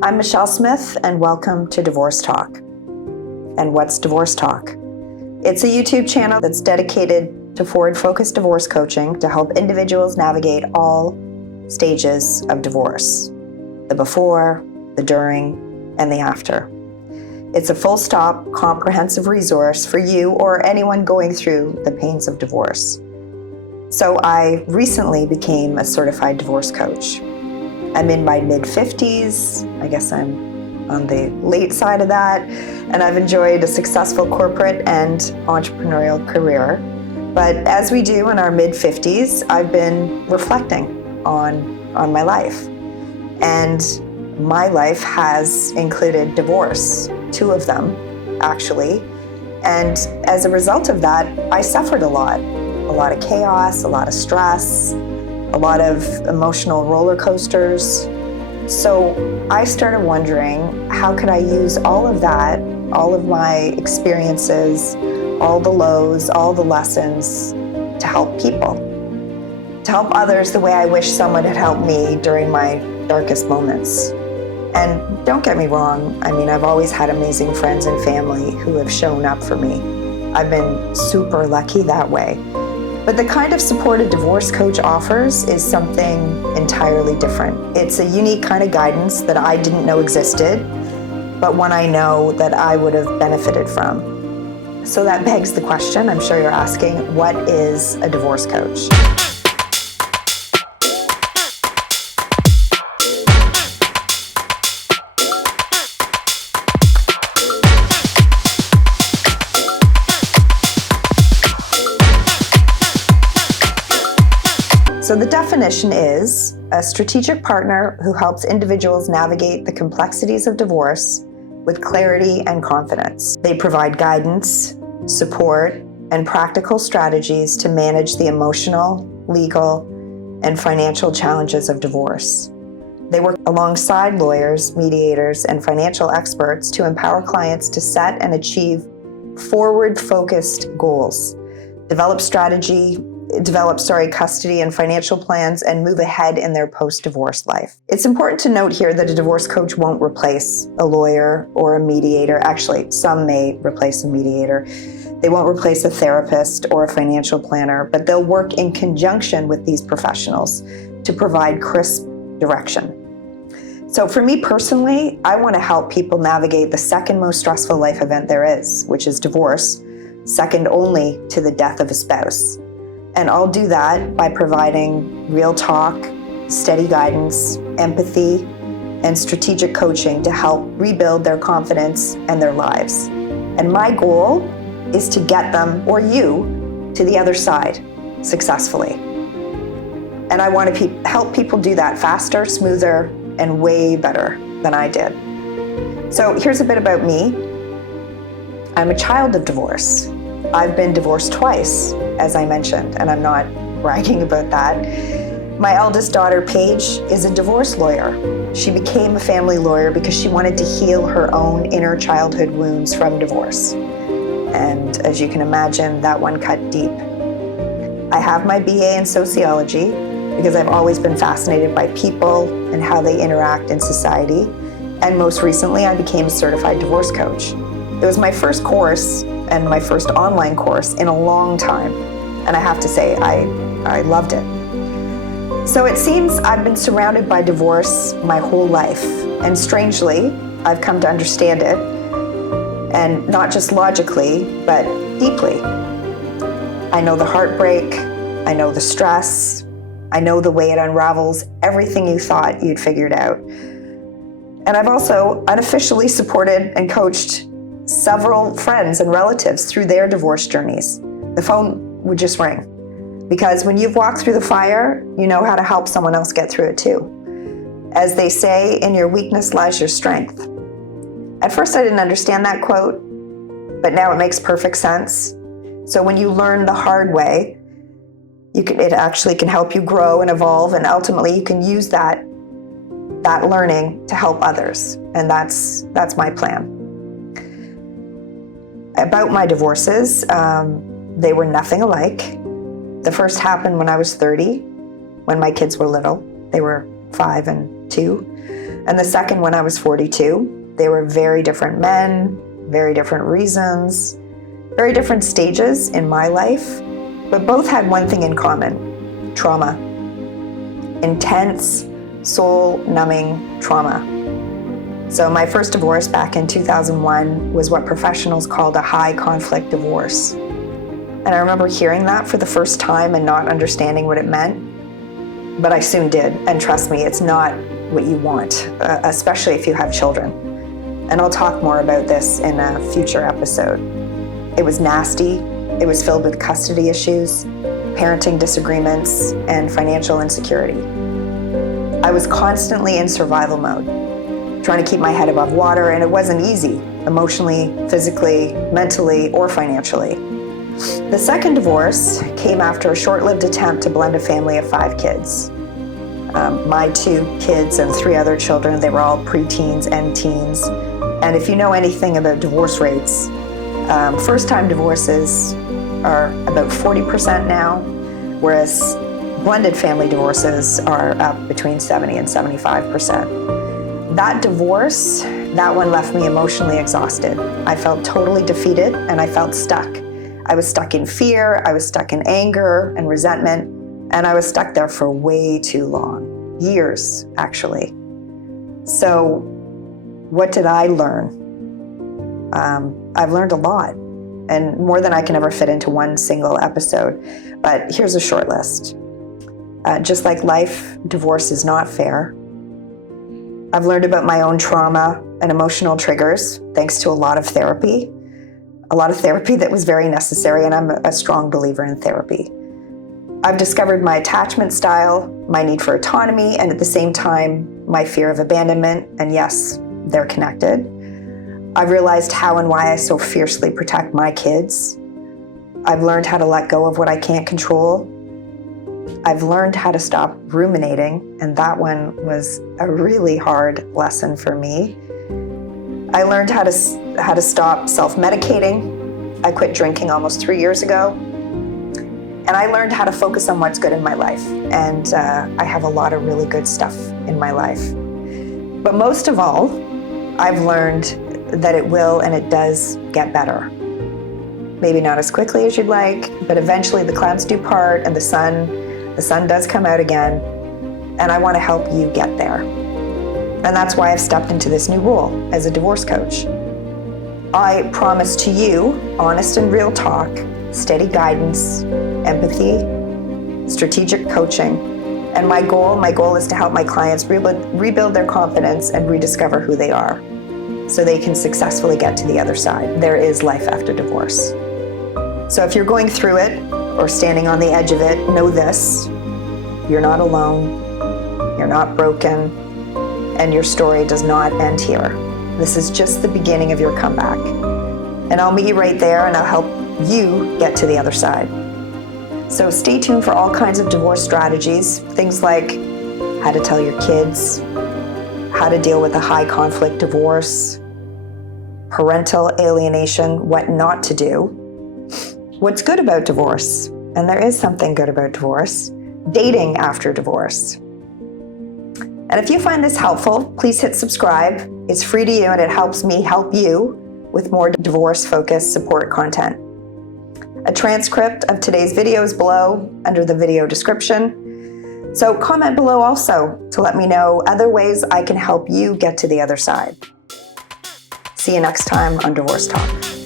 I'm Michelle Smith, and welcome to Divorce Talk. And what's Divorce Talk? It's a YouTube channel that's dedicated to forward-focused divorce coaching to help individuals navigate all stages of divorce: the before, the during, and the after. It's a full-stop, comprehensive resource for you or anyone going through the pains of divorce. So I recently became a certified divorce coach. I'm in my mid-50s. I guess I'm on the late side of that, and I've enjoyed a successful corporate and entrepreneurial career. But as we do in our mid-50s, I've been reflecting on my life. And my life has included divorce, 2 of them, actually. And as a result of that, I suffered a lot of chaos, a lot of stress, a lot of emotional roller coasters. So I started wondering, how could I use all of that, all of my experiences, all the lows, all the lessons to help people, to help others the way I wish someone had helped me during my darkest moments. And don't get me wrong, I've always had amazing friends and family who have shown up for me. I've been super lucky that way. But the kind of support a divorce coach offers is something entirely different. It's a unique kind of guidance that I didn't know existed, but one I know that I would have benefited from. So that begs the question, I'm sure you're asking, what is a divorce coach? So the definition is a strategic partner who helps individuals navigate the complexities of divorce with clarity and confidence. They provide guidance, support, and practical strategies to manage the emotional, legal, and financial challenges of divorce. They work alongside lawyers, mediators, and financial experts to empower clients to set and achieve forward-focused goals, develop custody and financial plans, and move ahead in their post-divorce life. It's important to note here that a divorce coach won't replace a lawyer or a mediator. Actually, some may replace a mediator. They won't replace a therapist or a financial planner, but they'll work in conjunction with these professionals to provide crisp direction. So for me personally, I want to help people navigate the second most stressful life event there is, which is divorce, second only to the death of a spouse. And I'll do that by providing real talk, steady guidance, empathy, and strategic coaching to help rebuild their confidence and their lives. And my goal is to get them, or you, to the other side successfully. And I want to help people do that faster, smoother, and way better than I did. So here's a bit about me. I'm a child of divorce. I've been divorced twice, as I mentioned, and I'm not bragging about that. My eldest daughter, Paige, is a divorce lawyer. She became a family lawyer because she wanted to heal her own inner childhood wounds from divorce. And as you can imagine, that one cut deep. I have my BA in sociology because I've always been fascinated by people and how they interact in society. And most recently, I became a certified divorce coach. It was my first course and my first online course in a long time. And I have to say, I loved it. So it seems I've been surrounded by divorce my whole life. And strangely, I've come to understand it. And not just logically, but deeply. I know the heartbreak. I know the stress. I know the way it unravels everything you thought you'd figured out. And I've also unofficially supported and coached several friends and relatives through their divorce journeys. The phone would just ring. Because when you've walked through the fire, you know how to help someone else get through it too. As they say, in your weakness lies your strength. At first I didn't understand that quote, but now it makes perfect sense. So when you learn the hard way, it actually can help you grow and evolve, and ultimately you can use that learning to help others. And that's my plan. About my divorces, they were nothing alike. The first happened when I was 30, when my kids were little. They were 5 and 2. And the second when I was 42. They were very different men, very different reasons, very different stages in my life, but both had one thing in common: trauma. Intense, soul-numbing trauma. So my first divorce back in 2001 was what professionals called a high conflict divorce. And I remember hearing that for the first time and not understanding what it meant, but I soon did. And trust me, it's not what you want, especially if you have children. And I'll talk more about this in a future episode. It was nasty. It was filled with custody issues, parenting disagreements, and financial insecurity. I was constantly in survival mode, trying to keep my head above water, and it wasn't easy, emotionally, physically, mentally, or financially. The second divorce came after a short-lived attempt to blend a family of 5 kids. My 2 kids and 3 other children, they were all preteens and teens. And if you know anything about divorce rates, first-time divorces are about 40% now, whereas blended family divorces are up between 70 and 75%. That divorce, that one left me emotionally exhausted. I felt totally defeated and I felt stuck. I was stuck in fear, I was stuck in anger and resentment, and I was stuck there for way too long, years actually. So what did I learn? I've learned a lot, and more than I can ever fit into one single episode, but here's a short list. Just like life, divorce is not fair. I've learned about my own trauma and emotional triggers thanks to a lot of therapy that was very necessary, and I'm a strong believer in therapy. I've discovered my attachment style, my need for autonomy, and at the same time, my fear of abandonment, and yes, they're connected. I've realized how and why I so fiercely protect my kids. I've learned how to let go of what I can't control. I've learned how to stop ruminating, and that one was a really hard lesson for me. I learned how to stop self-medicating. I quit drinking almost 3 years ago. And I learned how to focus on what's good in my life. And I have a lot of really good stuff in my life. But most of all, I've learned that it will and it does get better. Maybe not as quickly as you'd like, but eventually the clouds do part and the sun does come out again. And I want to help you get there. And that's why I've stepped into this new role as a divorce coach. I promise to you honest and real talk, steady guidance, empathy, strategic coaching. And my goal is to help my clients rebuild their confidence and rediscover who they are so they can successfully get to the other side. There is life after divorce. So if you're going through it or standing on the edge of it, know this: you're not alone, you're not broken, and your story does not end here. This is just the beginning of your comeback. And I'll meet you right there and I'll help you get to the other side. So stay tuned for all kinds of divorce strategies, things like how to tell your kids, how to deal with a high conflict divorce, parental alienation, what not to do, what's good about divorce, and there is something good about divorce, dating after divorce. And if you find this helpful, please hit subscribe. It's free to you and it helps me help you with more divorce-focused support content. A transcript of today's video is below under the video description. So comment below also to let me know other ways I can help you get to the other side. See you next time on Divorce Talk.